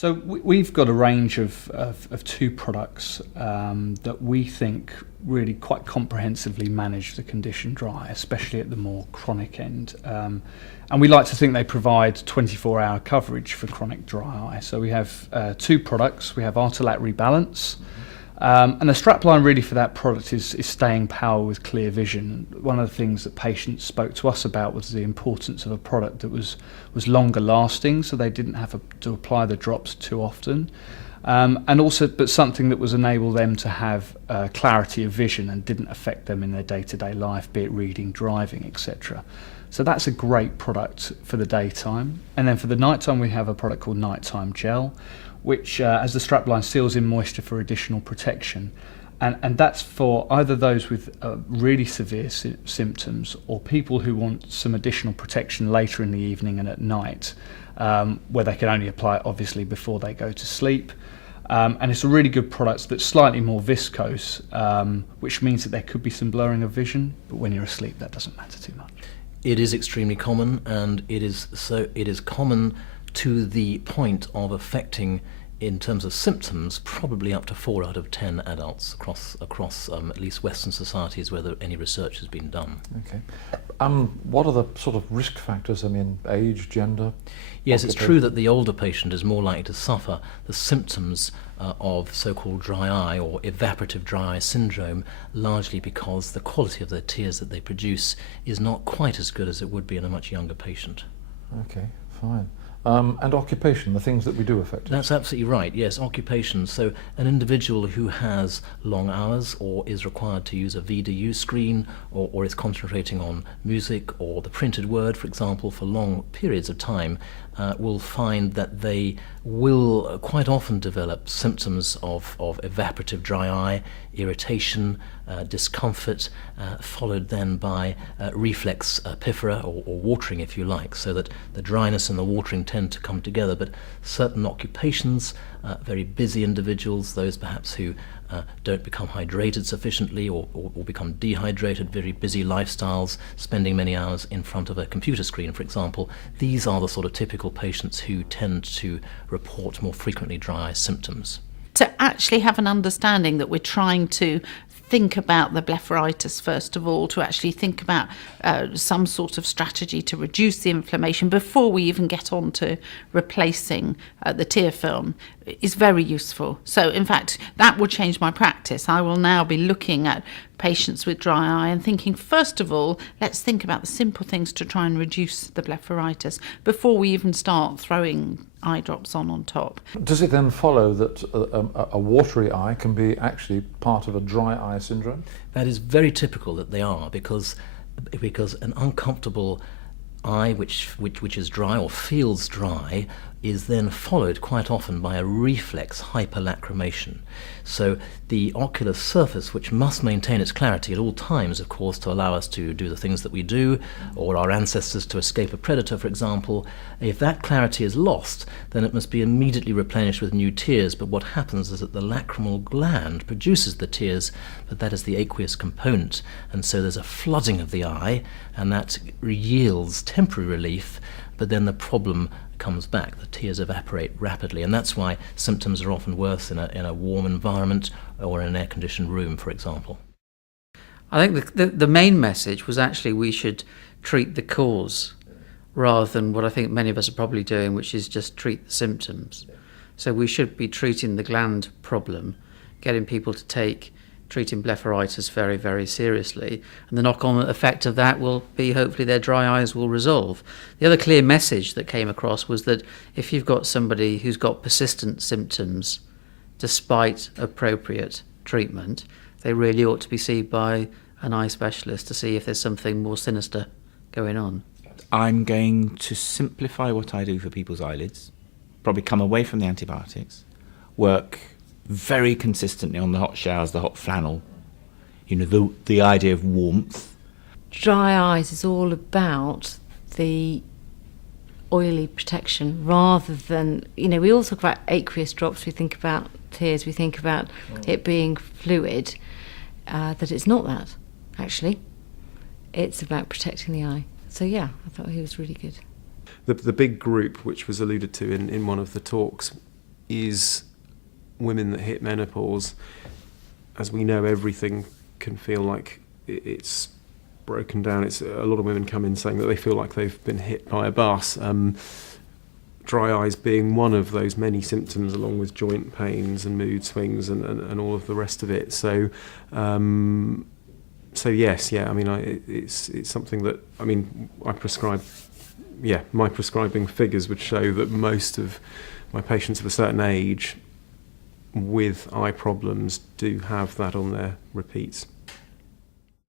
So we've got a range of two products that we think really quite comprehensively manage the condition dry, especially at the more chronic end. And we like to think they provide 24-hour coverage for chronic dry eye. So we have two products. We have Artilat Rebalance. And the strapline really for that product is staying power with clear vision. One of the things that patients spoke to us about was the importance of a product that was longer lasting, so they didn't have to apply the drops too often. And also, but something that was enable them to have clarity of vision and didn't affect them in their day-to-day life, be it reading, driving, etc. So that's a great product for the daytime. And then for the nighttime, we have a product called Nighttime Gel, which, as the strapline, seals in moisture for additional protection. And that's for either those with really severe symptoms or people who want some additional protection later in the evening and at night, where they can only apply it obviously before they go to sleep. And it's a really good product that's slightly more viscose, which means that there could be some blurring of vision, but when you're asleep that doesn't matter too much. It is extremely common, and it is common to the point of affecting, in terms of symptoms, probably up to 4 out of 10 adults across at least Western societies where any research has been done. Okay. What are the sort of risk factors? I mean, age, gender? Yes, it's true that the older patient is more likely to suffer the symptoms of so-called dry eye or evaporative dry eye syndrome, largely because the quality of the tears that they produce is not quite as good as it would be in a much younger patient. Okay, fine. And occupation, the things that we do affect us. That's absolutely right, yes, occupation. So an individual who has long hours or is required to use a VDU screen or is concentrating on music or the printed word, for example, for long periods of time, will find that they will quite often develop symptoms of evaporative dry eye, irritation, discomfort, followed then by reflex epiphora or watering, if you like, so that the dryness and the watering tend to come together. But certain occupations, very busy individuals, those perhaps who don't become hydrated sufficiently or become dehydrated, very busy lifestyles, spending many hours in front of a computer screen, for example, these are the sort of typical patients who tend to report more frequently dry eye symptoms. To actually have an understanding that we're trying to think about the blepharitis first of all, to actually think about some sort of strategy to reduce the inflammation before we even get on to replacing the tear film is very useful. So in fact, that will change my practice. I will now be looking at patients with dry eye and thinking, first of all, let's think about the simple things to try and reduce the blepharitis before we even start throwing eye drops on top. Does it then follow that a watery eye can be actually part of a dry eye syndrome? That is very typical that they are, because an uncomfortable eye which is dry or feels dry is then followed quite often by a reflex hyperlacrimation. So the ocular surface, which must maintain its clarity at all times, of course, to allow us to do the things that we do, or our ancestors to escape a predator, for example, if that clarity is lost, then it must be immediately replenished with new tears. But what happens is that the lacrimal gland produces the tears, but that is the aqueous component, and so there's a flooding of the eye, and that yields temporary relief, but then the problem comes back. The tears evaporate rapidly, and that's why symptoms are often worse in a warm environment or in an air-conditioned room, for example. I think the main message was actually we should treat the cause rather than what I think many of us are probably doing, which is just treat the symptoms. So we should be treating the gland problem, getting people to treating blepharitis very, very seriously, and the knock-on effect of that will be hopefully their dry eyes will resolve. The other clear message that came across was that if you've got somebody who's got persistent symptoms despite appropriate treatment, they really ought to be seen by an eye specialist to see if there's something more sinister going on. I'm going to simplify what I do for people's eyelids, probably come away from the antibiotics, work very consistently on the hot showers, the hot flannel, the idea of warmth. Dry eyes is all about the oily protection rather than, we all talk about aqueous drops, we think about tears, we think about it being fluid, that it's not that, actually. It's about protecting the eye. So yeah, I thought he was really good. The big group, which was alluded to in one of the talks, is women that hit menopause. As we know, everything can feel like it's broken down. It's a lot of women come in saying that they feel like they've been hit by a bus. Dry eyes being one of those many symptoms, along with joint pains and mood swings and all of the rest of it. So yes, I mean, it's something that, I mean, I prescribe. Yeah, my prescribing figures would show that most of my patients of a certain age with eye problems do have that on their repeats.